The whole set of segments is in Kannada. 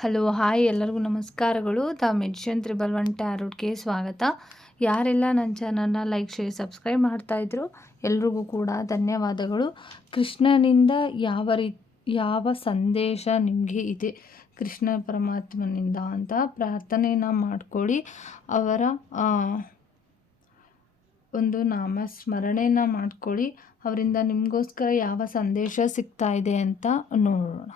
ಹಲೋ, ಹಾಯ್ ಎಲ್ಲರಿಗೂ ನಮಸ್ಕಾರಗಳು. ದ ಮೆಡಿಷನ್ ತ್ರಿಬಲ್ ಒನ್ ಟ್ಯಾರೋಟ್ಗೆ ಸ್ವಾಗತ. ಯಾರೆಲ್ಲ ನನ್ನ ಚಾನಲ್ನ ಲೈಕ್, ಶೇರ್, ಸಬ್ಸ್ಕ್ರೈಬ್ ಮಾಡ್ತಾಯಿದ್ರು ಎಲ್ರಿಗೂ ಕೂಡ ಧನ್ಯವಾದಗಳು. ಕೃಷ್ಣನಿಂದ ಯಾವ ರೀ, ಯಾವ ಸಂದೇಶ ನಿಮಗೆ ಇದೆ? ಕೃಷ್ಣ ಪರಮಾತ್ಮನಿಂದ ಅಂತ ಪ್ರಾರ್ಥನೆಯನ್ನು ಮಾಡ್ಕೊಳ್ಳಿ. ಅವರ ಒಂದು ನಾಮ ಸ್ಮರಣೆಯನ್ನು ಮಾಡ್ಕೊಳ್ಳಿ. ಅವರಿಂದ ನಿಮಗೋಸ್ಕರ ಯಾವ ಸಂದೇಶ ಸಿಗ್ತಾ ಇದೆ ಅಂತ ನೋಡೋಣ.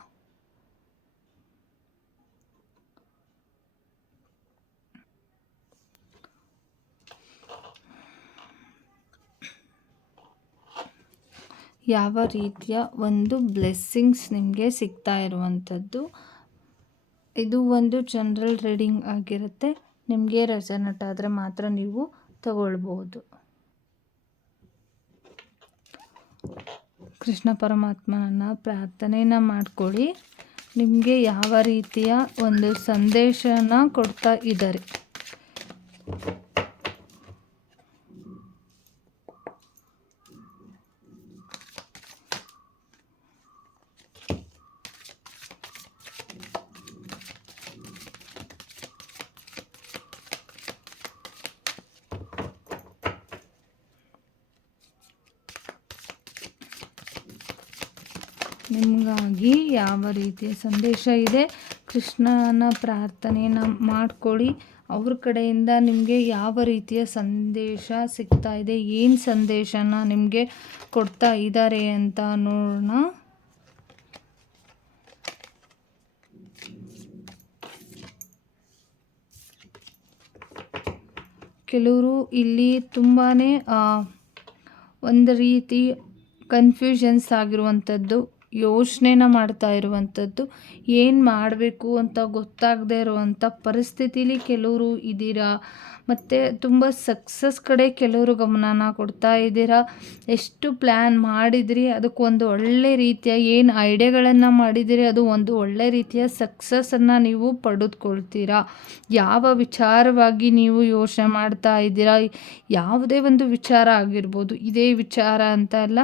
ಯಾವ ರೀತಿಯ ಒಂದು ಬ್ಲೆಸ್ಸಿಂಗ್ಸ್ ನಿಮಗೆ ಸಿಗ್ತಾ ಇರುವಂಥದ್ದು? ಇದು ಒಂದು ಜನರಲ್ ರೀಡಿಂಗ್ ಆಗಿರುತ್ತೆ. ನಿಮಗೆ ರೆಸನಟ್ ಆದರೆ ಮಾತ್ರ ನೀವು ತಗೊಳ್ಬೋದು. ಕೃಷ್ಣ ಪರಮಾತ್ಮನನ್ನು ಪ್ರಾರ್ಥನೆಯನ್ನು ಮಾಡ್ಕೊಳ್ಳಿ. ನಿಮಗೆ ಯಾವ ರೀತಿಯ ಒಂದು ಸಂದೇಶನ ಕೊಡ್ತಾ ಇದ್ದಾರೆ? ನಿಮಗಾಗಿ ಯಾವ ರೀತಿಯ ಸಂದೇಶ ಇದೆ? ಕೃಷ್ಣನ ಪ್ರಾರ್ಥನೆಯನ್ನು ಮಾಡ್ಕೊಳ್ಳಿ. ಅವ್ರ ಕಡೆಯಿಂದ ನಿಮಗೆ ಯಾವ ರೀತಿಯ ಸಂದೇಶ ಸಿಗ್ತಾ ಇದೆ? ಏನು ಸಂದೇಶನ ನಿಮಗೆ ಕೊಡ್ತಾ ಇದ್ದಾರೆ ಅಂತ ನೋಡೋಣ. ಕೆಲವರು ಇಲ್ಲಿ ತುಂಬಾ ಒಂದು ರೀತಿ ಕನ್ಫ್ಯೂಷನ್ಸ್ ಆಗಿರುವಂಥದ್ದು ಯೋಚನೆನ ಮಾಡ್ತಾ ಇರುವಂಥದ್ದು. ಏನು ಮಾಡಬೇಕು ಅಂತ ಗೊತ್ತಾಗದೇ ಇರುವಂಥ ಪರಿಸ್ಥಿತಿಲಿ ಕೆಲವರು ಇದ್ದೀರಾ? ಮತ್ತು ತುಂಬ ಸಕ್ಸಸ್ ಕಡೆ ಕೆಲವರು ಗಮನನ ಕೊಡ್ತಾ ಇದ್ದೀರಾ? ಎಷ್ಟು ಪ್ಲ್ಯಾನ್ ಮಾಡಿದ್ರಿ? ಅದಕ್ಕೊಂದು ಒಳ್ಳೆ ರೀತಿಯ ಏನು ಐಡಿಯಾಗಳನ್ನು ಮಾಡಿದಿರಿ ಅದು ಒಂದು ಒಳ್ಳೆ ರೀತಿಯ ಸಕ್ಸಸ್ಸನ್ನು ನೀವು ಪಡೆದುಕೊಳ್ತೀರಾ? ಯಾವ ವಿಚಾರವಾಗಿ ನೀವು ಯೋಚನೆ ಮಾಡ್ತಾ ಇದ್ದೀರಾ? ಯಾವುದೇ ಒಂದು ವಿಚಾರ ಆಗಿರ್ಬೋದು. ಇದೇ ವಿಚಾರ ಅಂತ ಅಲ್ಲ.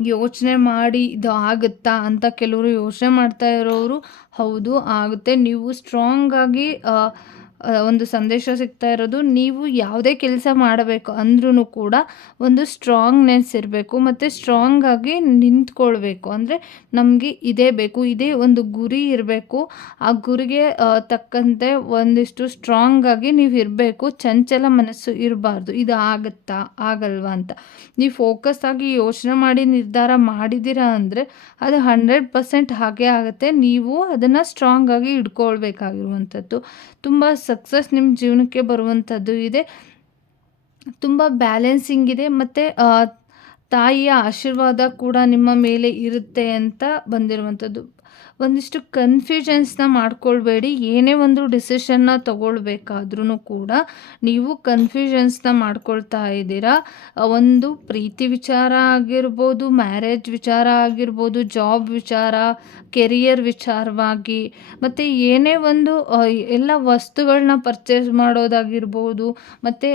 ಯೋಚನೆ ಮಾಡಿ ಇದು ಆಗುತ್ತಾ ಅಂತ ಕೆಲವರು ಯೋಚನೆ ಮಾಡ್ತಾ ಇರೋರು ಹೌದು ಆಗುತ್ತೆ. ನೀವು ಸ್ಟ್ರಾಂಗಾಗಿ ಒಂದು ಸಂದೇಶ ಸಿಗ್ತಾ ಇರೋದು, ನೀವು ಯಾವುದೇ ಕೆಲಸ ಮಾಡಬೇಕು ಅಂದ್ರೂ ಕೂಡ ಒಂದು ಸ್ಟ್ರಾಂಗ್ನೆಸ್ ಇರಬೇಕು ಮತ್ತು ಸ್ಟ್ರಾಂಗಾಗಿ ನಿಂತ್ಕೊಳ್ಬೇಕು. ಅಂದರೆ ನಮಗೆ ಇದೇ ಬೇಕು, ಇದೇ ಒಂದು ಗುರಿ ಇರಬೇಕು. ಆ ಗುರಿಗೆ ತಕ್ಕಂತೆ ಒಂದಿಷ್ಟು ಸ್ಟ್ರಾಂಗಾಗಿ ನೀವು ಇರಬೇಕು, ಚಂಚಲ ಮನಸ್ಸು ಇರಬಾರ್ದು. ಇದು ಆಗುತ್ತಾ, ಆಗಲ್ವಾ ಅಂತ. ನೀವು ಫೋಕಸ್ ಆಗಿ ಯೋಚನೆ ಮಾಡಿ ನಿರ್ಧಾರ ಮಾಡಿದ್ದೀರಾ ಅಂದರೆ ಅದು ಹಂಡ್ರೆಡ್ ಪರ್ಸೆಂಟ್ ಹಾಗೆ ಆಗುತ್ತೆ. ನೀವು ಅದನ್ನು ಸ್ಟ್ರಾಂಗಾಗಿ ಇಟ್ಕೊಳ್ಬೇಕಾಗಿರುವಂಥದ್ದು ತುಂಬ ಸಕ್ಸಸ್ ನಿಮ್ಮ ಜೀವನಕ್ಕೆ ಬರುವಂಥದ್ದು ಇದೆ. ತುಂಬ ಬ್ಯಾಲೆನ್ಸಿಂಗ್ ಇದೆ. ಮತ್ತು ತಾಯಿಯ ಆಶೀರ್ವಾದ ಕೂಡ ನಿಮ್ಮ ಮೇಲೆ ಇರುತ್ತೆ ಅಂತ ಬಂದಿರುವಂಥದ್ದು. ಒಂದಿಷ್ಟು ಕನ್ಫ್ಯೂಷನ್ಸ್ನ ಮಾಡ್ಕೊಳ್ಬೇಡಿ. ಏನೇ ಒಂದು ಡಿಸಿಷನ್ನ ತಗೊಳ್ಬೇಕಾದ್ರೂ ಕೂಡ ನೀವು ಕನ್ಫ್ಯೂಷನ್ಸ್ನ ಮಾಡ್ಕೊಳ್ತಾ ಇದ್ದೀರಾ. ಒಂದು ಪ್ರೀತಿ ವಿಚಾರ ಆಗಿರ್ಬೋದು ಮ್ಯಾರೇಜ್ ವಿಚಾರ ಆಗಿರ್ಬೋದು ಜಾಬ್ ವಿಚಾರ ಕೆರಿಯರ್ ವಿಚಾರವಾಗಿ. ಮತ್ತು ಏನೇ ಒಂದು ಎಲ್ಲ ವಸ್ತುಗಳನ್ನ ಪರ್ಚೇಸ್ ಮಾಡೋದಾಗಿರ್ಬೋದು, ಮತ್ತು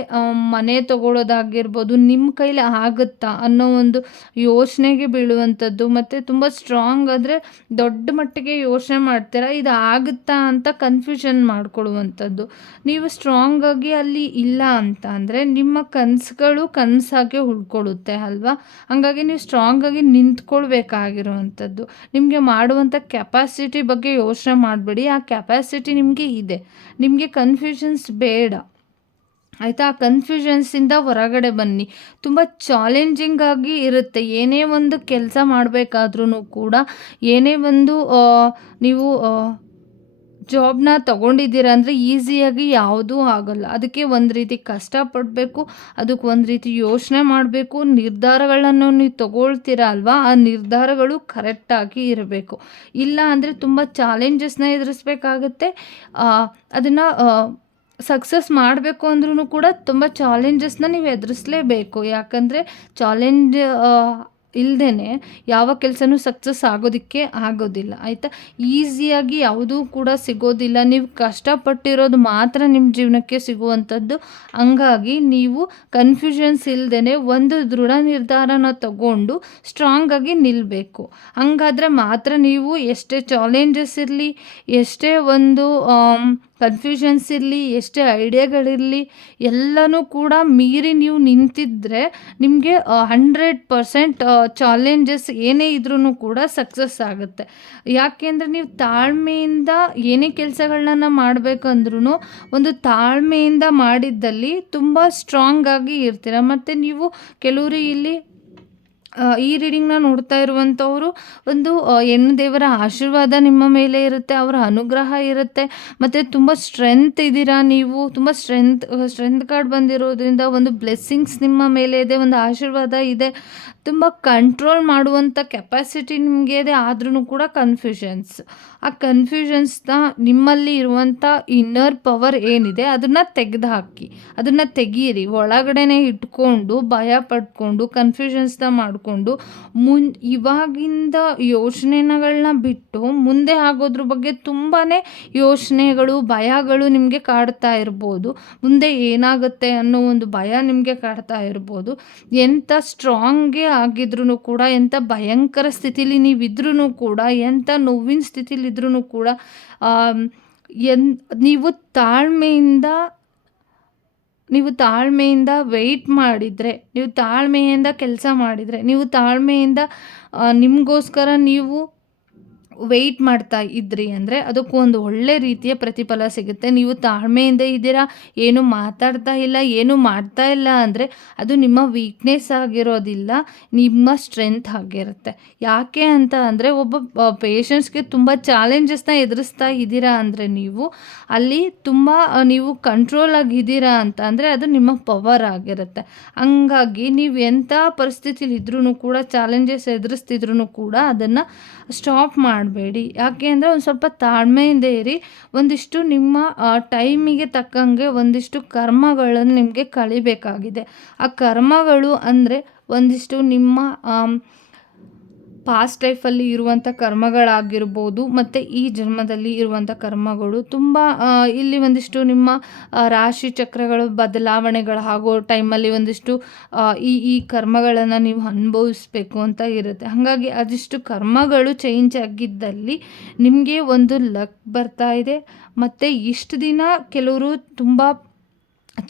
ಮನೆ ತಗೊಳ್ಳೋದಾಗಿರ್ಬೋದು ನಿಮ್ಮ ಕೈಲಿ ಆಗುತ್ತಾ ಅನ್ನೋ ಒಂದು ಯೋಚನೆಗೆ ಬೀಳುವಂಥದ್ದು. ಮತ್ತು ತುಂಬ ಸ್ಟ್ರಾಂಗ್ ಆದರೆ ದೊಡ್ಡ ಮಟ್ಟಿಗೆ ಯೋಚನೆ ಮಾಡ್ತೀರಾ? ಇದು ಆಗುತ್ತಾ ಅಂತ ಕನ್ಫ್ಯೂಷನ್ ಮಾಡಿಕೊಳ್ಳುವಂಥದ್ದು ನೀವು ಸ್ಟ್ರಾಂಗ್ ಆಗಿ ಅಲ್ಲಿ ಇಲ್ಲ ಅಂತ ಅಂದರೆ ನಿಮ್ಮ ಕನಸುಗಳು ಕನಸಾಗೆ ಉಳ್ಕೊಳ್ಳುತ್ತೆ ಅಲ್ವಾ? ಹಾಗಾಗಿ ನೀವು ಸ್ಟ್ರಾಂಗ್ ಆಗಿ ನಿಂತ್ಕೊಳ್ಬೇಕಾಗಿರುವಂಥದ್ದು. ನಿಮಗೆ ಮಾಡುವಂಥ ಕೆಪಾಸಿಟಿ ಬಗ್ಗೆ ಯೋಚನೆ ಮಾಡಬೇಡಿ. ಆ ಕೆಪಾಸಿಟಿ ನಿಮಗೆ ಇದೆ. ನಿಮಗೆ ಕನ್ಫ್ಯೂಷನ್ಸ್ ಬೇಡ. ಆಯಿತಾ? ಆ ಕನ್ಫ್ಯೂಷನ್ಸಿಂದ ಹೊರಗಡೆ ಬನ್ನಿ. ತುಂಬ ಚಾಲೆಂಜಿಂಗ್ ಆಗಿ ಇರುತ್ತೆ. ಏನೇ ಒಂದು ಕೆಲಸ ಮಾಡಬೇಕಾದ್ರೂ ಕೂಡ ಏನೇ ಒಂದು ನೀವು ಜಾಬ್ನ ತೊಗೊಂಡಿದ್ದೀರ ಅಂದರೆ ಈಸಿಯಾಗಿ ಯಾವುದೂ ಆಗೋಲ್ಲ. ಅದಕ್ಕೆ ಒಂದು ರೀತಿ ಕಷ್ಟಪಡಬೇಕು, ಅದಕ್ಕೆ ಒಂದು ರೀತಿ ಯೋಚನೆ ಮಾಡಬೇಕು. ನಿರ್ಧಾರಗಳನ್ನು ನೀವು ತಗೊಳ್ತೀರ ಅಲ್ವಾ? ಆ ನಿರ್ಧಾರಗಳು ಕರೆಕ್ಟಾಗಿ ಇರಬೇಕು. ಇಲ್ಲ ಅಂದರೆ ತುಂಬ ಚಾಲೆಂಜಸ್ನ ಎದುರಿಸ್ಬೇಕಾಗತ್ತೆ. ಅದನ್ನು ಸಕ್ಸಸ್ ಮಾಡಬೇಕು ಅಂದ್ರೂ ಕೂಡ ತುಂಬ ಚಾಲೆಂಜಸ್ನ ನೀವು ಎದುರಿಸಲೇಬೇಕು. ಯಾಕಂದರೆ ಚಾಲೆಂಜ್ ಇಲ್ಲದೇ ಯಾವ ಕೆಲಸನೂ ಸಕ್ಸಸ್ ಆಗೋದಕ್ಕೆ ಆಗೋದಿಲ್ಲ, ಆಯಿತಾ? ಈಸಿಯಾಗಿ ಯಾವುದೂ ಕೂಡ ಸಿಗೋದಿಲ್ಲ. ನೀವು ಕಷ್ಟಪಟ್ಟಿರೋದು ಮಾತ್ರ ನಿಮ್ಮ ಜೀವನಕ್ಕೆ ಸಿಗುವಂಥದ್ದು. ಹಂಗಾಗಿ ನೀವು ಕನ್ಫ್ಯೂಷನ್ಸ್ ಇಲ್ಲದೇ ಒಂದು ದೃಢ ನಿರ್ಧಾರನ ತಗೊಂಡು ಸ್ಟ್ರಾಂಗಾಗಿ ನಿಲ್ಲಬೇಕು ಹಂಗಾದರೆ ಮಾತ್ರ ನೀವು ಎಷ್ಟೇ ಚಾಲೆಂಜಸ್ ಇರಲಿ, ಎಷ್ಟೇ ಒಂದು ಕನ್ಫ್ಯೂಷನ್ಸ್ ಇರಲಿ, ಎಷ್ಟೇ ಐಡಿಯಾಗಳಿರಲಿ, ಎಲ್ಲನೂ ಕೂಡ ಮೀರಿ ನೀವು ನಿಂತಿದ್ದರೆ ನಿಮಗೆ ಹಂಡ್ರೆಡ್ ಪರ್ಸೆಂಟ್ ಚಾಲೆಂಜಸ್ ಏನೇ ಇದ್ರೂ ಕೂಡ ಸಕ್ಸಸ್ ಆಗುತ್ತೆ. ಯಾಕೆಂದರೆ ನೀವು ತಾಳ್ಮೆಯಿಂದ ಏನೇ ಕೆಲಸಗಳನ್ನ ಮಾಡಬೇಕಂದ್ರೂ ಒಂದು ತಾಳ್ಮೆಯಿಂದ ಮಾಡಿದ್ದಲ್ಲಿ ತುಂಬ ಸ್ಟ್ರಾಂಗ್ ಆಗಿ ಇರ್ತೀರ. ಮತ್ತು ನೀವು ಕೆಲವರು ಇಲ್ಲಿ ಈ ರೀಡಿಂಗ್ನ ನೋಡ್ತಾ ಇರುವಂಥವರು ಒಂದು ಹೆಣ್ಣು ದೇವರ ಆಶೀರ್ವಾದ ನಿಮ್ಮ ಮೇಲೆ ಇರುತ್ತೆ, ಅವರ ಅನುಗ್ರಹ ಇರುತ್ತೆ, ಮತ್ತು ತುಂಬ ಸ್ಟ್ರೆಂತ್ ಇದ್ದೀರಾ ನೀವು, ತುಂಬ ಸ್ಟ್ರೆಂತ್ ಸ್ಟ್ರೆಂತ್ ಕಾರ್ಡ್ ಬಂದಿರೋದ್ರಿಂದ ಒಂದು ಬ್ಲೆಸ್ಸಿಂಗ್ಸ್ ನಿಮ್ಮ ಮೇಲೆ ಇದೆ, ಒಂದು ಆಶೀರ್ವಾದ ಇದೆ. ತುಂಬ ಕಂಟ್ರೋಲ್ ಮಾಡುವಂಥ ಕೆಪಾಸಿಟಿ ನಿಮಗೆ ಇದೆ ಆದ್ರೂ ಕೂಡ ಕನ್ಫ್ಯೂಷನ್ಸ್ ಆ ಕನ್ಫ್ಯೂಷನ್ಸ್ನ ನಿಮ್ಮಲ್ಲಿ ಇರುವಂಥ ಇನ್ನರ್ ಪವರ್ ಏನಿದೆ, ಅದನ್ನು ತೆಗೆದುಹಾಕಿ, ಅದನ್ನು ತೆಗೀರಿ. ಒಳಗಡೆನೆ ಇಟ್ಕೊಂಡು, ಭಯ ಪಡ್ಕೊಂಡು ಕನ್ಫ್ಯೂಷನ್ಸ್ನ ಮಾಡಿಕೊಂಡು, ಮುನ್, ಇವಾಗಿಂದ ಯೋಚನೆಗಳನ್ನ ಬಿಟ್ಟು ಮುಂದೆ ಆಗೋದ್ರ ಬಗ್ಗೆ ತುಂಬಾ ಯೋಚನೆಗಳು, ಭಯಗಳು ನಿಮಗೆ ಕಾಡ್ತಾ ಇರ್ಬೋದು. ಮುಂದೆ ಏನಾಗುತ್ತೆ ಅನ್ನೋ ಒಂದು ಭಯ ನಿಮಗೆ ಕಾಡ್ತಾ ಇರ್ಬೋದು. ಎಂಥ ಸ್ಟ್ರಾಂಗೇ ಆಗಿದ್ರೂ ಕೂಡ, ಎಂಥ ಭಯಂಕರ ಸ್ಥಿತಿಲಿ ನೀವಿದ್ರೂ ಕೂಡ, ಎಂಥ ನೋವಿನ ಸ್ಥಿತಿಲಿದ್ರೂ ಕೂಡ ಎನ್, ನೀವು ತಾಳ್ಮೆಯಿಂದ ನೀವು ತಾಳ್ಮೆಯಿಂದ ವೆಯ್ಟ್ ಮಾಡಿದರೆ, ನೀವು ತಾಳ್ಮೆಯಿಂದ ಕೆಲಸ ಮಾಡಿದರೆ, ನೀವು ತಾಳ್ಮೆಯಿಂದ ನಿಮಗೋಸ್ಕರ ನೀವು ವೆಯ್ಟ್ ಮಾಡ್ತಾ ಇದ್ರಿ ಅಂದರೆ ಅದಕ್ಕೂ ಒಂದು ಒಳ್ಳೆ ರೀತಿಯ ಪ್ರತಿಫಲ ಸಿಗುತ್ತೆ. ನೀವು ತಾಳ್ಮೆಯಿಂದ ಇದ್ದೀರಾ, ಏನು ಮಾತಾಡ್ತಾ ಇಲ್ಲ, ಏನು ಮಾಡ್ತಾ ಇಲ್ಲ ಅಂದರೆ ಅದು ನಿಮ್ಮ ವೀಕ್ನೆಸ್ ಆಗಿರೋದಿಲ್ಲ, ನಿಮ್ಮ ಸ್ಟ್ರೆಂತ್ ಆಗಿರುತ್ತೆ. ಯಾಕೆ ಅಂತ ಅಂದರೆ ಒಬ್ಬ ಪೇಷಂಟ್ಸ್ಗೆ ತುಂಬ ಚಾಲೆಂಜಸ್ನ ಎದುರಿಸ್ತಾ ಇದ್ದೀರಾ ಅಂದರೆ ನೀವು, ಅಲ್ಲಿ ತುಂಬ ನೀವು ಕಂಟ್ರೋಲ್ ಆಗಿದ್ದೀರಾ ಅಂತ ಅಂದರೆ ಅದು ನಿಮ್ಮ ಪವರ್ ಆಗಿರುತ್ತೆ. ಹಂಗಾಗಿ ನೀವು ಎಂಥ ಪರಿಸ್ಥಿತಿಲಿ ಇದ್ರೂ ಕೂಡ ಚಾಲೆಂಜಸ್ ಎದುರಿಸ್ತಿದ್ರು ಕೂಡ ಅದನ್ನು ಸ್ಟಾಪ್ ಮಾಡಬೇಡಿ. ಯಾಕೆ ಅಂದರೆ ಒಂದು ಸ್ವಲ್ಪ ತಾಳ್ಮೆಯಿಂದ ಇರಿ. ಒಂದಿಷ್ಟು ನಿಮ್ಮ ಟೈಮಿಗೆ ತಕ್ಕಂಗೆ ಒಂದಿಷ್ಟು ಕರ್ಮಗಳನ್ನು ನಿಮಗೆ ಕಳಿಬೇಕಾಗಿದೆ. ಆ ಕರ್ಮಗಳು ಅಂದರೆ ಒಂದಿಷ್ಟು ನಿಮ್ಮ ಪಾಸ್ಟ್ ಲೈಫಲ್ಲಿ ಇರುವಂಥ ಕರ್ಮಗಳಾಗಿರ್ಬೋದು, ಮತ್ತು ಈ ಜನ್ಮದಲ್ಲಿ ಇರುವಂಥ ಕರ್ಮಗಳು ತುಂಬ ಇಲ್ಲಿ ಒಂದಿಷ್ಟು ನಿಮ್ಮ ರಾಶಿ ಚಕ್ರಗಳು ಬದಲಾವಣೆಗಳು ಆಗೋ ಟೈಮಲ್ಲಿ ಒಂದಿಷ್ಟು ಈ ಈ ಕರ್ಮಗಳನ್ನು ನೀವು ಅನುಭವಿಸ್ಬೇಕು ಅಂತ ಇರುತ್ತೆ. ಹಾಗಾಗಿ ಅದಿಷ್ಟು ಕರ್ಮಗಳು ಚೇಂಜ್ ಆಗಿದ್ದಲ್ಲಿ ನಿಮಗೆ ಒಂದು ಲಕ್ ಬರ್ತಾ ಇದೆ. ಮತ್ತು ಇಷ್ಟು ದಿನ ಕೆಲವರು ತುಂಬ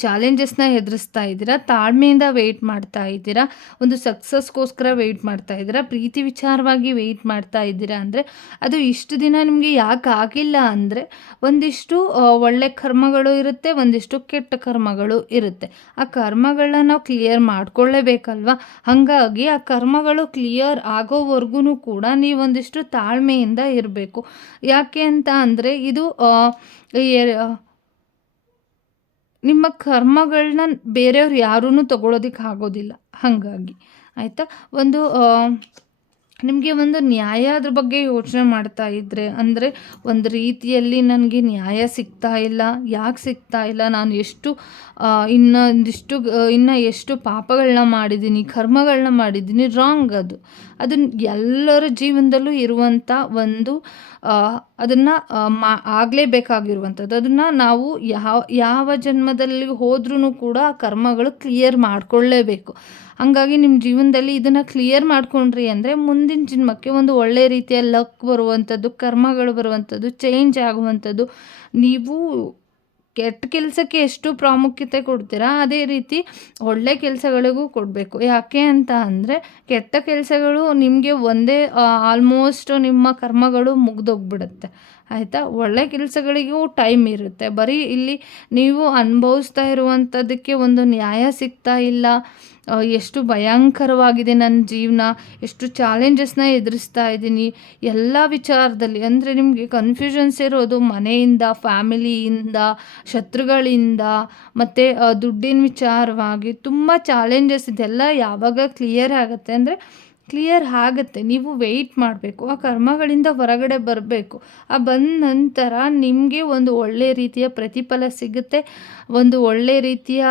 ಚಾಲೆಂಜಸ್ನ ಎದುರಿಸ್ತಾ ಇದ್ದೀರಾ? ತಾಳ್ಮೆಯಿಂದ ವೆಯ್ಟ್ ಮಾಡ್ತಾ ಇದ್ದೀರಾ? ಒಂದು ಸಕ್ಸಸ್ಗೋಸ್ಕರ ವೆಯ್ಟ್ ಮಾಡ್ತಾ ಇದ್ದೀರಾ? ಪ್ರೀತಿ ವಿಚಾರವಾಗಿ ವೆಯ್ಟ್ ಮಾಡ್ತಾ ಇದ್ದೀರಾ ಅಂದರೆ ಅದು ಇಷ್ಟು ದಿನ ನಿಮಗೆ ಯಾಕೆ ಆಗಿಲ್ಲ ಅಂದರೆ ಒಂದಿಷ್ಟು ಒಳ್ಳೆ ಕರ್ಮಗಳು ಇರುತ್ತೆ, ಒಂದಿಷ್ಟು ಕೆಟ್ಟ ಕರ್ಮಗಳು ಇರುತ್ತೆ. ಆ ಕರ್ಮಗಳನ್ನ ನಾವು ಕ್ಲಿಯರ್ ಮಾಡ್ಕೊಳ್ಳೇಬೇಕಲ್ವ? ಹಾಗಾಗಿ ಆ ಕರ್ಮಗಳು ಕ್ಲಿಯರ್ ಆಗೋವರೆಗೂ ಕೂಡ ನೀವೊಂದಿಷ್ಟು ತಾಳ್ಮೆಯಿಂದ ಇರಬೇಕು. ಯಾಕೆ ಅಂತ ಅಂದರೆ ಇದು ನಿಮ್ಮ ಕರ್ಮಗಳನ್ನ ಬೇರೆಯವ್ರು ಯಾರೂ ತಗೊಳೋದಿಕ್ಕೆ ಆಗೋದಿಲ್ಲ ಹಾಗಾಗಿ. ಆಯಿತಾ? ಒಂದು ನಿಮಗೆ ಒಂದು ನ್ಯಾಯ ಅದ್ರ ಬಗ್ಗೆ ಯೋಚನೆ ಮಾಡ್ತಾ ಇದ್ದರೆ ಅಂದರೆ ಒಂದು ರೀತಿಯಲ್ಲಿ ನನಗೆ ನ್ಯಾಯ ಸಿಗ್ತಾ ಇಲ್ಲ, ಯಾಕೆ ಸಿಗ್ತಾ ಇಲ್ಲ, ನಾನು ಎಷ್ಟು ಇನ್ನು ಗ- ಇನ್ನು ಎಷ್ಟು ಪಾಪಗಳನ್ನ ಮಾಡಿದ್ದೀನಿ ಕರ್ಮಗಳನ್ನ ಮಾಡಿದ್ದೀನಿ ರಾಂಗ್ ಅದು. ಅದನ್ನ ಎಲ್ಲರ ಜೀವನದಲ್ಲೂ ಇರುವಂಥ ಒಂದು ಅದನ್ನು ಮಾ, ಆಗಲೇಬೇಕಾಗಿರುವಂಥದ್ದು. ಅದನ್ನು ನಾವು ಯಾವ ಯಾವ ಜನ್ಮದಲ್ಲಿ ಹೋದ್ರೂ ಕೂಡ ಕರ್ಮಗಳು ಕ್ಲಿಯರ್ ಮಾಡಿಕೊಳ್ಳೇಬೇಕು ಹಂಗಾಗಿ ನಿಮ್ಮ ಜೀವನದಲ್ಲಿ ಇದನ್ನು ಕ್ಲಿಯರ್ ಮಾಡ್ಕೊಂಡ್ರಿ ಅಂದರೆ ಮುಂದಿನ ಜನ್ಮಕ್ಕೆ ಒಂದು ಒಳ್ಳೆಯ ರೀತಿಯ ಲಕ್ ಬರುವಂಥದ್ದು ಕರ್ಮಗಳು ಬರುವಂಥದ್ದು ಚೇಂಜ್ ಆಗುವಂಥದ್ದು ನೀವು ಕೆಟ್ಟ ಕೆಲಸಕ್ಕೆ ಎಷ್ಟು ಪ್ರಾಮುಖ್ಯತೆ ಕೊಡ್ತೀರಾ, ಅದೇ ರೀತಿ ಒಳ್ಳೆ ಕೆಲಸಗಳಿಗೂ ಕೊಡಬೇಕು. ಯಾಕೆ ಅಂತ ಅಂದರೆ ಕೆಟ್ಟ ಕೆಲಸಗಳು ನಿಮಗೆ ಒಂದೇ ಆಲ್ಮೋಸ್ಟ್ ನಿಮ್ಮ ಕರ್ಮಗಳು ಮುಗ್ದೋಗ್ಬಿಡುತ್ತೆ. ಆಯಿತಾ? ಒಳ್ಳೆ ಕೆಲಸಗಳಿಗೂ ಟೈಮ್ ಇರುತ್ತೆ. ಬರೀ ಇಲ್ಲಿ ನೀವು ಅನುಭವಿಸ್ತಾ ಇರುವಂಥದ್ದಕ್ಕೆ ಒಂದು ನ್ಯಾಯ ಸಿಗ್ತಾ ಇಲ್ಲ. ಎಷ್ಟು ಭಯಂಕರವಾಗಿದೆ ನನ್ನ ಜೀವನ, ಎಷ್ಟು ಚಾಲೆಂಜಸ್ನ ಎದುರಿಸ್ತಾ ಇದ್ದೀನಿ. ಎಲ್ಲ ವಿಚಾರದಲ್ಲಿ, ಅಂದರೆ ನಿಮಗೆ ಕನ್ಫ್ಯೂಷನ್ಸ್ ಇರೋದು ಮನೆಯಿಂದ ಫ್ಯಾಮಿಲಿಯಿಂದ ಶತ್ರುಗಳಿಂದ, ಮತ್ತು ದುಡ್ಡಿನ ವಿಚಾರವಾಗಿ ತುಂಬ ಚಾಲೆಂಜಸ್ ಇದೆಲ್ಲ ಯಾವಾಗ ಕ್ಲಿಯರ್ ಆಗುತ್ತೆ ಅಂದರೆ ಕ್ಲಿಯರ್ ಆಗುತ್ತೆ. ನೀವು ವೆಯ್ಟ್ ಮಾಡಬೇಕು, ಆ ಕರ್ಮಗಳಿಂದ ಹೊರಗಡೆ ಬರಬೇಕು. ಆ ಬಂದ ನಂತರ ನಿಮಗೆ ಒಂದು ಒಳ್ಳೆ ರೀತಿಯ ಪ್ರತಿಫಲ ಸಿಗುತ್ತೆ. ಒಂದು ಒಳ್ಳೆ ರೀತಿಯ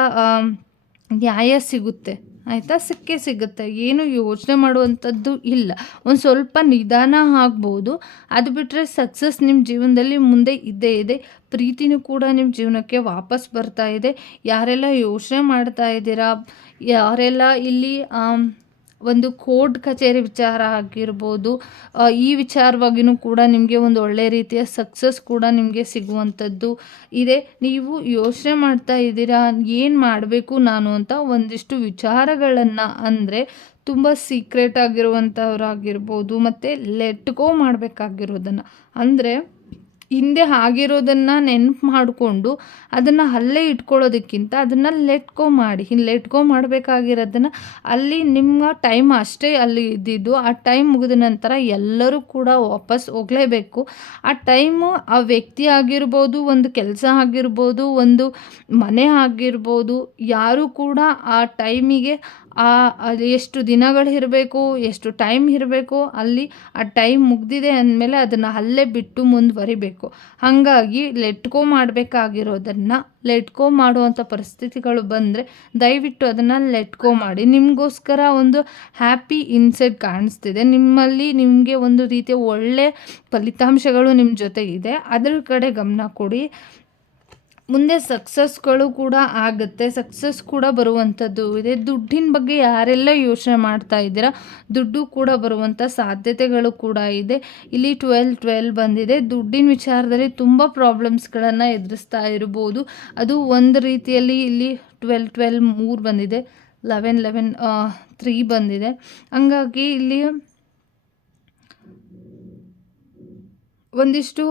ನ್ಯಾಯ ಸಿಗುತ್ತೆ. ಆಯಿತಾ? ಸಿಕ್ಕೇ ಸಿಗುತ್ತೆ. ಏನು ಯೋಚನೆ ಮಾಡುವಂಥದ್ದು ಇಲ್ಲ. ಒಂದು ಸ್ವಲ್ಪ ನಿಧಾನ ಆಗ್ಬೋದು. ಅದು ಬಿಟ್ಟರೆ ಸಕ್ಸಸ್ ನಿಮ್ಮ ಜೀವನದಲ್ಲಿ ಮುಂದೆ ಇದ್ದೇ ಇದೆ. ಪ್ರೀತಿನೂ ಕೂಡ ನಿಮ್ಮ ಜೀವನಕ್ಕೆ ವಾಪಸ್ ಬರ್ತಾ ಇದೆ. ಯಾರೆಲ್ಲ ಯೋಚನೆ ಮಾಡ್ತಾ ಇದ್ದೀರಾ? ಯಾರೆಲ್ಲ ಇಲ್ಲಿ ಒಂದು ಕೋರ್ಟ್ ಕಚೇರಿ ವಿಚಾರ ಆಗಿರ್ಬೋದು ಈ ವಿಚಾರವಾಗಿಯೂ ಕೂಡ ನಿಮಗೆ ಒಂದು ಒಳ್ಳೆಯ ರೀತಿಯ ಸಕ್ಸಸ್ ಕೂಡ ನಿಮಗೆ ಸಿಗುವಂಥದ್ದು ಇದೆ. ನೀವು ಯೋಚನೆ ಮಾಡ್ತಾ ಇದ್ದೀರಾ, ಏನು ಮಾಡಬೇಕು ನಾನು ಅಂತ ಒಂದಿಷ್ಟು ವಿಚಾರಗಳನ್ನು ಅಂದರೆ ತುಂಬ ಸೀಕ್ರೆಟ್ ಆಗಿರುವಂಥವ್ರಾಗಿರ್ಬೋದು, ಮತ್ತು ಲೆಟ್ಗೋ ಮಾಡಬೇಕಾಗಿರೋದನ್ನು. ಅಂದರೆ ಹಿಂದೆ ಆಗಿರೋದನ್ನು ನೆನಪು ಮಾಡಿಕೊಂಡು ಅದನ್ನು ಅಲ್ಲೇ ಇಟ್ಕೊಳ್ಳೋದಕ್ಕಿಂತ ಅದನ್ನು ಲೆಟ್ಕೋ ಮಾಡಿ. ಹಿಂಗೆ ಲೆಟ್ಕೋ ಮಾಡಬೇಕಾಗಿರೋದನ್ನು ಅಲ್ಲಿ ನಿಮ್ಮ ಟೈಮ್ ಅಷ್ಟೇ ಅಲ್ಲಿ ಇದ್ದಿದ್ದು. ಆ ಟೈಮ್ ಮುಗಿದ ನಂತರ ಎಲ್ಲರೂ ಕೂಡ ವಾಪಸ್ ಹೋಗಲೇಬೇಕು. ಆ ಟೈಮು ಆ ವ್ಯಕ್ತಿ ಆಗಿರ್ಬೋದು, ಒಂದು ಕೆಲಸ ಆಗಿರ್ಬೋದು, ಒಂದು ಮನೆ ಆಗಿರ್ಬೋದು, ಯಾರೂ ಕೂಡ ಆ ಟೈಮಿಗೆ ಆ, ಅದು ಎಷ್ಟು ದಿನಗಳು ಇರಬೇಕು, ಎಷ್ಟು ಟೈಮ್ ಇರಬೇಕು, ಅಲ್ಲಿ ಆ ಟೈಮ್ ಮುಗಿದಿದೆ ಅಂದಮೇಲೆ ಅದನ್ನು ಅಲ್ಲೇ ಬಿಟ್ಟು ಮುಂದುವರಿಬೇಕು. ಹಾಗಾಗಿ ಲೆಟ್ಕೋ ಮಾಡಬೇಕಾಗಿರೋದನ್ನು ಲೆಟ್ಕೋ ಮಾಡುವಂಥ ಪರಿಸ್ಥಿತಿಗಳು ಬಂದರೆ ದಯವಿಟ್ಟು ಅದನ್ನು ಲೆಟ್ಕೋ ಮಾಡಿ. ನಿಮಗೋಸ್ಕರ ಒಂದು ಹ್ಯಾಪಿ ಇನ್ಸೆಟ್ ಕಾಣಿಸ್ತಿದೆ. ನಿಮ್ಮಲ್ಲಿ ನಿಮಗೆ ಒಂದು ರೀತಿಯ ಒಳ್ಳೆಯ ಫಲಿತಾಂಶಗಳು ನಿಮ್ಮ ಜೊತೆಗಿದೆ. ಅದರ ಕಡೆ ಗಮನ ಕೊಡಿ. ಮುಂದೆ ಸಕ್ಸಸ್ಗಳು ಕೂಡ ಆಗುತ್ತೆ. ಸಕ್ಸಸ್ ಕೂಡ ಬರುವಂಥದ್ದು ಇದೆ. ದುಡ್ಡಿನ ಬಗ್ಗೆ ಯಾರೆಲ್ಲ ಯೋಚನೆ ಮಾಡ್ತಾ ಇದ್ದೀರಾ? ದುಡ್ಡು ಕೂಡ ಬರುವಂಥ ಸಾಧ್ಯತೆಗಳು ಕೂಡ ಇದೆ. ಇಲ್ಲಿ ಟ್ವೆಲ್ ಟ್ವೆಲ್ ಬಂದಿದೆ. ದುಡ್ಡಿನ ವಿಚಾರದಲ್ಲಿ ತುಂಬ ಪ್ರಾಬ್ಲಮ್ಸ್ಗಳನ್ನು ಎದುರಿಸ್ತಾ ಇರ್ಬೋದು. ಅದು ಒಂದು ರೀತಿಯಲ್ಲಿ ಇಲ್ಲಿ ಟ್ವೆಲ್ ಟ್ವೆಲ್ ಮೂರು ಬಂದಿದೆ. ಲೆವೆನ್ ಲೆವೆನ್ ತ್ರೀ ಬಂದಿದೆ. ಹಂಗಾಗಿ ಇಲ್ಲಿ ಒಂದಿಷ್ಟು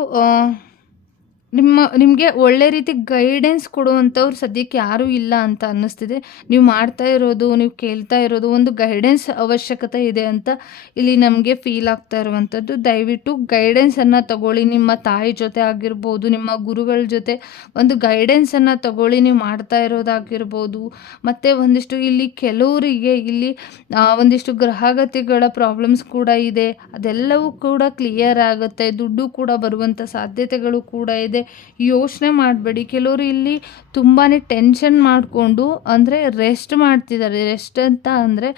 ನಿಮ್ಮ, ನಿಮಗೆ ಒಳ್ಳೆ ರೀತಿ ಗೈಡೆನ್ಸ್ ಕೊಡುವಂಥವ್ರು ಸದ್ಯಕ್ಕೆ ಯಾರೂ ಇಲ್ಲ ಅಂತ ಅನ್ನಿಸ್ತಿದೆ. ನೀವು ಮಾಡ್ತಾ ಇರೋದು, ನೀವು ಕೇಳ್ತಾ ಇರೋದು ಒಂದು ಗೈಡೆನ್ಸ್ ಅವಶ್ಯಕತೆ ಇದೆ ಅಂತ ಇಲ್ಲಿ ನಮಗೆ ಫೀಲ್ ಆಗ್ತಾ ಇರುವಂಥದ್ದು. ದಯವಿಟ್ಟು ಗೈಡೆನ್ಸನ್ನು ತಗೊಳ್ಳಿ. ನಿಮ್ಮ ತಾಯಿ ಜೊತೆ ಆಗಿರ್ಬೋದು, ನಿಮ್ಮ ಗುರುಗಳ ಜೊತೆ ಒಂದು ಗೈಡೆನ್ಸನ್ನು ತಗೊಳ್ಳಿ. ನೀವು ಮಾಡ್ತಾ ಇರೋದಾಗಿರ್ಬೋದು. ಮತ್ತು ಒಂದಿಷ್ಟು ಇಲ್ಲಿ ಕೆಲವರಿಗೆ ಇಲ್ಲಿ ಒಂದಿಷ್ಟು ಗ್ರಹಗತಿಗಳ ಪ್ರಾಬ್ಲಮ್ಸ್ ಕೂಡ ಇದೆ. ಅದೆಲ್ಲವೂ ಕೂಡ ಕ್ಲಿಯರ್ ಆಗುತ್ತೆ. ದುಡ್ಡು ಕೂಡ ಬರುವಂಥ ಸಾಧ್ಯತೆಗಳು ಕೂಡ ಇದೆ. ಯೋಚನೆ ಮಾಡಬೇಡಿ. ಕೆಲವರು ಇಲ್ಲಿ ತುಂಬಾ ಟೆನ್ಷನ್ ಮಾಡಿಕೊಂಡು ಅಂದರೆ ರೆಸ್ಟ್ ಮಾಡ್ತಿದ್ದಾರೆ. ರೆಸ್ಟ್ ಅಂತ ಅಂದರೆ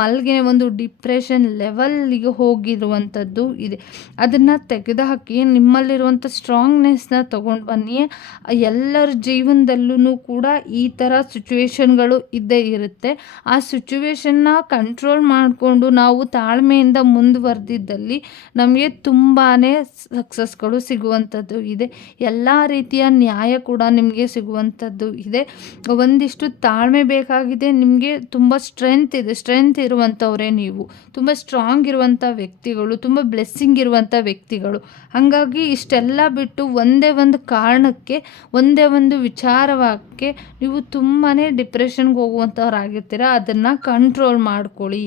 ಮಲ್ಗೆ ಒಂದು ಡಿಪ್ರೆಷನ್ ಲೆವೆಲ್ಗೆ ಹೋಗಿರುವಂಥದ್ದು ಇದೆ. ಅದನ್ನು ತೆಗೆದುಹಾಕಿ ನಿಮ್ಮಲ್ಲಿರುವಂಥ ಸ್ಟ್ರಾಂಗ್ನೆಸ್ನ ತೊಗೊಂಡು ಬನ್ನಿ. ಎಲ್ಲರ ಜೀವನದಲ್ಲೂ ಕೂಡ ಈ ಥರ ಸಿಚುವೇಶನ್ಗಳು ಇದ್ದೇ ಇರುತ್ತೆ. ಆ ಸಿಚುವೇಶನ್ನ ಕಂಟ್ರೋಲ್ ಮಾಡಿಕೊಂಡು ನಾವು ತಾಳ್ಮೆಯಿಂದ ಮುಂದುವರೆದಿದ್ದಲ್ಲಿ ನಮಗೆ ತುಂಬಾ ಸಕ್ಸಸ್ಗಳು ಸಿಗುವಂಥದ್ದು ಇದೆ. ಎಲ್ಲ ರೀತಿಯ ನ್ಯಾಯ ಕೂಡ ನಿಮಗೆ ಸಿಗುವಂಥದ್ದು ಇದೆ. ಒಂದಿಷ್ಟು ತಾಳ್ಮೆ ಬೇಕಾಗಿದೆ, ನಿಮಗೆ ತುಂಬ ಸ್ಟ್ರೆಂತ್ ಇದೆ. ಸ್ಟ್ರೆಂತ್ ಇರುವಂಥವರೇ ನೀವು. ತುಂಬ ಸ್ಟ್ರಾಂಗ್ ಇರುವಂಥ ವ್ಯಕ್ತಿಗಳು, ತುಂಬ ಬ್ಲೆಸ್ಸಿಂಗ್ ಇರುವಂಥ ವ್ಯಕ್ತಿಗಳು. ಹಾಗಾಗಿ ಇಷ್ಟೆಲ್ಲ ಬಿಟ್ಟು ಒಂದೇ ಒಂದು ಕಾರಣಕ್ಕೆ, ಒಂದೇ ಒಂದು ವಿಚಾರವಾಗಕ್ಕೆ ನೀವು ತುಂಬಾ ಡಿಪ್ರೆಷನ್ಗೆ ಹೋಗುವಂಥವ್ರಾಗಿರ್ತೀರ ಅದನ್ನು ಕಂಟ್ರೋಲ್ ಮಾಡ್ಕೊಳ್ಳಿ.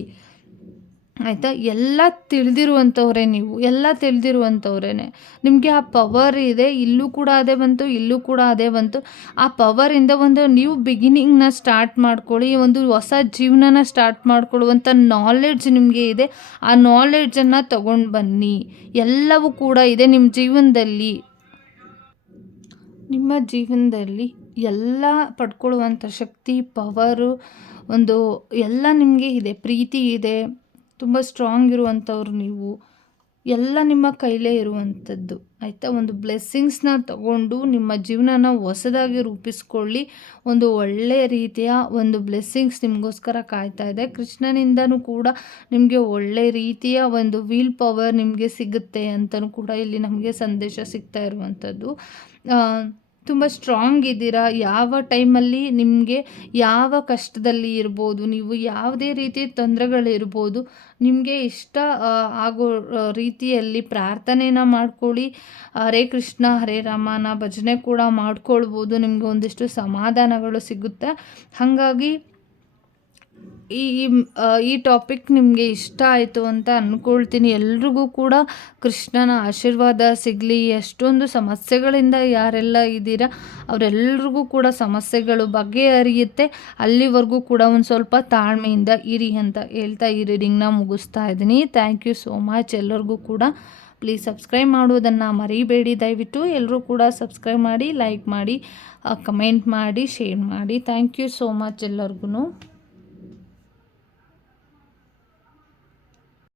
ಆಯಿತಾ? ಎಲ್ಲ ತಿಳಿದಿರುವಂಥವ್ರೆ ನೀವು, ಎಲ್ಲ ತಿಳಿದಿರುವಂಥವ್ರೇ ನಿಮಗೆ ಆ ಪವರ್ ಇದೆ, ಇಲ್ಲೂ ಕೂಡ ಅದೇ ಬಂತು, ಇಲ್ಲೂ ಕೂಡ ಅದೇ ಬಂತು. ಆ ಪವರಿಂದ ಒಂದು ನ್ಯೂ ಬಿಗಿನಿಂಗ್ನ ಸ್ಟಾರ್ಟ್ ಮಾಡ್ಕೊಳ್ಳಿ, ಒಂದು ಹೊಸ ಜೀವನನ ಸ್ಟಾರ್ಟ್ ಮಾಡ್ಕೊಳ್ಳುವಂಥ ನಾಲೆಡ್ಜ್ ನಿಮಗೆ ಇದೆ. ಆ ನಾಲೆಡ್ಜನ್ನು ತಗೊಂಡು ಬನ್ನಿ. ಎಲ್ಲವೂ ಕೂಡ ಇದೆ ನಿಮ್ಮ ಜೀವನದಲ್ಲಿ. ನಿಮ್ಮ ಜೀವನದಲ್ಲಿ ಎಲ್ಲ ಪಡ್ಕೊಳ್ಳುವಂಥ ಶಕ್ತಿ ಪವರು ಒಂದು ಎಲ್ಲ ನಿಮಗೆ ಇದೆ, ಪ್ರೀತಿ ಇದೆ. ತುಂಬ ಸ್ಟ್ರಾಂಗ್ ಇರುವಂಥವ್ರು ನೀವು. ಎಲ್ಲ ನಿಮ್ಮ ಕೈಲೇ ಇರುವಂಥದ್ದು. ಆಯಿತಾ? ಒಂದು ಬ್ಲೆಸ್ಸಿಂಗ್ಸ್ನ ತಗೊಂಡು ನಿಮ್ಮ ಜೀವನನ ಹೊಸದಾಗಿ ರೂಪಿಸ್ಕೊಳ್ಳಿ. ಒಂದು ಒಳ್ಳೆಯ ರೀತಿಯ ಒಂದು ಬ್ಲೆಸ್ಸಿಂಗ್ಸ್ ನಿಮಗೋಸ್ಕರ ಕಾಯ್ತಾ ಇದೆ. ಕೃಷ್ಣನಿಂದನೂ ಕೂಡ ನಿಮಗೆ ಒಳ್ಳೆ ರೀತಿಯ ಒಂದು ವೀಲ್ ಪವರ್ ನಿಮಗೆ ಸಿಗುತ್ತೆ ಅಂತಲೂ ಕೂಡ ಇಲ್ಲಿ ನಮಗೆ ಸಂದೇಶ ಸಿಗ್ತಾ ಇರುವಂಥದ್ದು. ತುಂಬ ಸ್ಟ್ರಾಂಗ್ ಇದ್ದೀರಾ? ಯಾವ ಟೈಮಲ್ಲಿ ನಿಮಗೆ ಯಾವ ಕಷ್ಟದಲ್ಲಿ ಇರ್ಬೋದು? ನೀವು ಯಾವುದೇ ರೀತಿಯ ತೊಂದರೆಗಳಿರ್ಬೋದು, ನಿಮಗೆ ಇಷ್ಟ ಆಗೋ ರೀತಿಯಲ್ಲಿ ಪ್ರಾರ್ಥನೆನ ಮಾಡ್ಕೊಳ್ಳಿ. ಹರೇ ಕೃಷ್ಣ, ಹರೇ ರಾಮನ ಭಜನೆ ಕೂಡ ಮಾಡ್ಕೊಳ್ಬೋದು. ನಿಮಗೆ ಒಂದಿಷ್ಟು ಸಮಾಧಾನಗಳು ಸಿಗುತ್ತೆ. ಹಾಗಾಗಿ ಈ ಈ ಟಾಪಿಕ್ ನಿಮಗೆ ಇಷ್ಟ ಆಯಿತು ಅಂತ ಅಂದ್ಕೊಳ್ತೀನಿ ಎಲ್ರಿಗೂ ಕೂಡ ಕೃಷ್ಣನ ಆಶೀರ್ವಾದ ಸಿಗಲಿ. ಎಷ್ಟೊಂದು ಸಮಸ್ಯೆಗಳಿಂದ ಯಾರೆಲ್ಲ ಇದ್ದೀರಾ, ಅವರೆಲ್ರಿಗೂ ಕೂಡ ಸಮಸ್ಯೆಗಳು ಬಗೆಹರಿಯುತ್ತೆ. ಅಲ್ಲಿವರೆಗೂ ಕೂಡ ಒಂದು ಸ್ವಲ್ಪ ತಾಳ್ಮೆಯಿಂದ ಇರಿ ಅಂತ ಹೇಳ್ತಾ ಈ ರೀಡಿಂಗ್ನ ಮುಗಿಸ್ತಾ ಇದ್ದೀನಿ. ಥ್ಯಾಂಕ್ ಯು ಸೋ ಮಚ್ ಎಲ್ಲರಿಗೂ ಕೂಡ ಪ್ಲೀಸ್ ಸಬ್ಸ್ಕ್ರೈಬ್ ಮಾಡುವುದನ್ನು ಮರಿಬೇಡಿ. ದಯವಿಟ್ಟು ಎಲ್ಲರೂ ಕೂಡ ಸಬ್ಸ್ಕ್ರೈಬ್ ಮಾಡಿ ಲೈಕ್ ಮಾಡಿ ಕಮೆಂಟ್ ಮಾಡಿ ಶೇರ್ ಮಾಡಿ. ಥ್ಯಾಂಕ್ ಯು ಸೋ ಮಚ್ ಎಲ್ಲರಿಗೂ